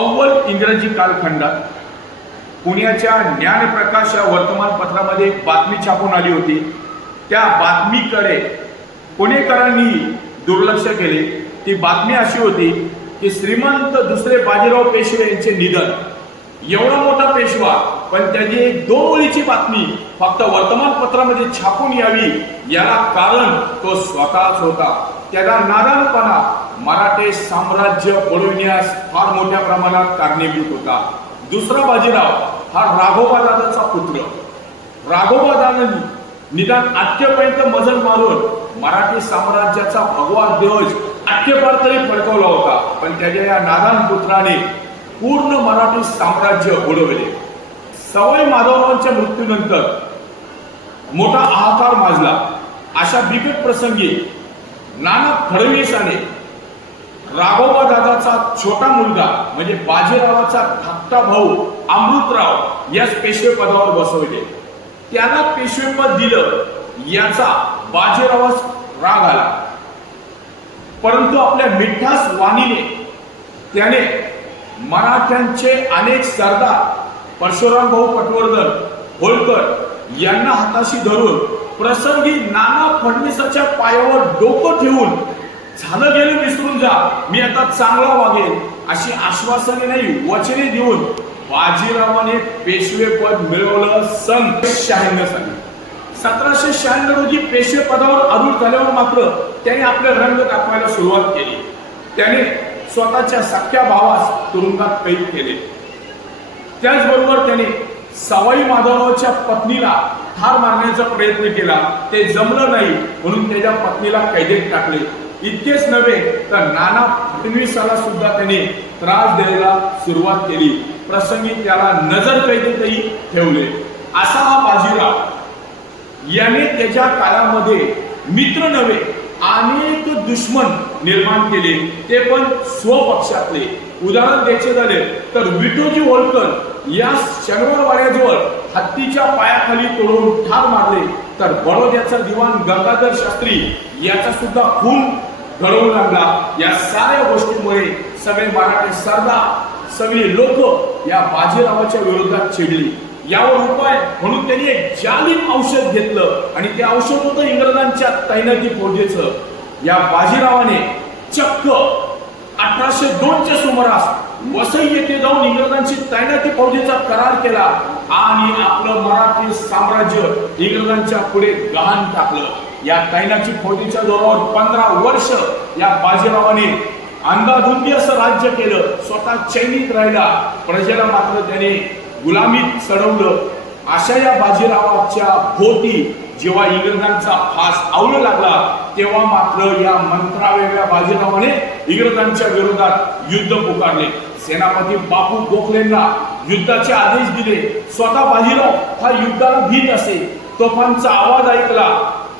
अव्वल इंग्रजी कालखंडात पुण्याच्या ज्ञानप्रकाश या वर्तमानपत्रामध्ये एक बातमी छापून आली होती. त्या बातमीकडे पुणेकरांनी दुर्लक्ष केले. ती बातमी अशी होती की श्रीमंत दुसरे बाजीराव पेशवे यांचे निधन. एवढा मोठा पेशवा पण त्यांनी एक दोन ओळीची बातमी फक्त वर्तमानपत्रामध्ये छापून यावी. याला कारण तो स्वतःच होता. त्याला नादानपणा मराठे साम्राज्य बळविण्यास फार मोठ्या प्रमाणात कारणीभूत होता. दुसरा बाजीराव हा राघोबा दादाचा पुत्र. राघोबा दादांनी निदान आठ्यपर्यंत मजल मारून मराठी साम्राज्याचा भगवा ध्वज आठ्यपार तरी फडकवला होता. पण त्याच्या या नादान पुत्राने पूर्ण मराठी साम्राज्य उडवले सवय माधवरावांच्या मृत्यूनंतर मोठा आहाकार माजला. अशा बिकट प्रसंगी नाना फडणवीसाने राघोबा दादाचा छोटा मुलगा म्हणजे बाजीरावाचा धाकटा भाऊ अमृतराव याच पेशवे पदावर बसवले. त्याला पेशवेपद दिलं याचा बाजीरावास राग आला. परंतु आपल्या मिठास वाणीने त्याने मराठ्यांचे अनेक सरदार परशुराम भाऊ पटवर्धन होळकर यांना हाताशी धरून प्रसंगी नाना फडणवीसाच्या पायावर डोकं ठेवून झालं गेलं विसरून जा मी आता चांगला वागेल अशी आश्वासने नाही वचने देऊन बाजीरावाने पेशवे पद मिळवलं सन शहाण्णव साली. सतराशे शहाण्णव रोजी पेशवे पदावर आरूढ झाल्यावर मात्र त्याने आपले रंग दाखवायला सुरुवात केली. त्याने स्वतःच्या सख्या भावास तुरुंगात कैद केले. त्याचबरोबर त्याने सवाई माधवरावच्या पत्नीला ठार मारण्याचा प्रयत्न केला. ते जमलं नाही म्हणून त्याच्या पत्नीला कैदेत टाकले. इतकेच नव्हे तर नाना फडणवीसाला सुद्धा त्याने त्रास द्यायला सुरुवात केली. प्रसंगी त्याला नजर कैदेतही ठेवले. असा हा बाजीराव. याने त्याच्या काळामध्ये मित्र नव्हे अनेक दुश्मन निर्माण केले. ते पण स्वपक्षातले. उदाहरण द्यायचे झाले तर विटोजी होळकर या शनिवार वाड्याजवळ हत्तीच्या पायाखाली तोडून ठार मारले. तर बडोद्याचा दिवाण गंगाधर शास्त्री याचा सुद्धा खून घडवू लागला. या साऱ्या गोष्टींमुळे सगळे मराठी सरदार सगळे लोक या बाजीरावाच्या विरोधात चिडली. यावर उपाय म्हणून त्यांनी एक जालिम औषध घेतलं आणि ते औषध होतं इंग्रजांच्या तैनाती फौजेचं या बाजीरावाने चक्क अठराशे दोनच्या सुमारास वसई येथे जाऊन इंग्रजांची तैनाती फौजेचा करार केला आणि आपलं मराठी साम्राज्य इंग्रजांच्या पुढे गहाण टाकलं. या तैनाची फौजेच्या जोरावर पंधरा वर्ष या बाजीरावाने अंधाधुंदी असं राज्य केलं. स्वतः चैनीत राहिला. प्रजेला मात्र त्याने गुलामीत चढवलं. अशा या बाजीरावाच्या भोवती जेव्हा इंग्रजांचा फास आवळू लागला तेव्हा मात्र या मंत्रावेगळ्या बाजीरावाने इंग्रजांच्या विरोधात युद्ध पुकारले. सेनापती बापू गोखलेंना युद्धाचे आदेश दिले. स्वतः बाजीराव हा युद्धाला भीत असे. तोफांचा आवाज ऐकला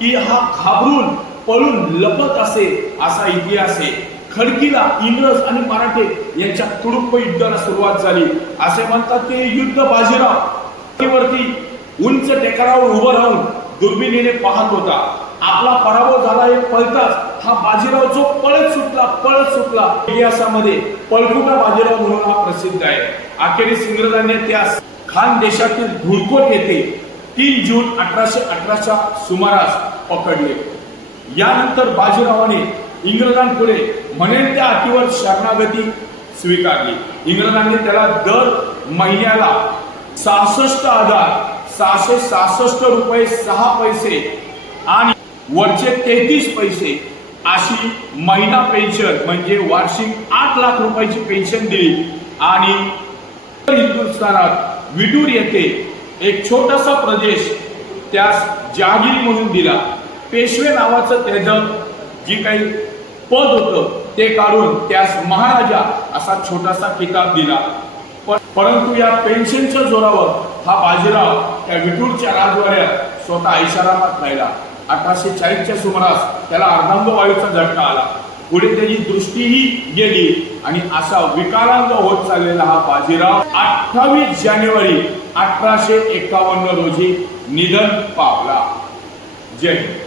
की हा घाबरून पळून लपत असे असा इतिहास आहे. खडकीला इंग्रज आणि मराठे यांच्या तुडुंब युद्धाला सुरुवात झाली. असे म्हणतात ते युद्ध बाजीराव वरती उंच टेकरावर उभं राहून दुर्बिणीने पाहत होता. आपला पराभव झाला हे पळताच हा बाजीराव जो पळत सुटला पळत सुटला. इतिहासामध्ये पळकुटा बाजीराव म्हणून हा प्रसिद्ध आहे. अखेरीस इंग्रजांनी त्यास खान देशातील धुळकोट येथे तीन जून अठराशे अठराच्या सुमारास पकडले. यानंतर बाजीरावाने इंग्रजांपुढे म्हणेल त्या अटीवर शरणागती स्वीकारली. इंग्रजांनी त्याला दर महिन्याला सहासष्ट हजार सहाशे सहासष्ट रुपये सहा पैसे आणि वरचे तेहतीस पैसे अशी महिना पेन्शन म्हणजे वार्षिक आठ लाख रुपयाची पेन्शन दिली आणि हिंदुस्थानात विडूर येथे एक छोटासा प्रदेश त्यास जहागिरी म्हणून दिला. पेशवे नावाचं त्याचं जी काही पद होतं ते काढून त्यास महाराजा असा छोटासा किताब दिला. पण- परंतु या पेन्शनच्या जोरावर हा बाजीराव त्या विठूरच्या राजवाड्यात स्वतः ऐशारामात राहिला. अठराशे चाळीसच्या सुमारास त्याला अर्धांग वायूचा झटका आला. पुढे त्याची दृष्टीही गेली आणि असा विकारांग होत चाललेला हा बाजीराव अठ्ठावीस जानेवारी अठराशे एकावन्न रोजी निधन पावला. जय हिंद.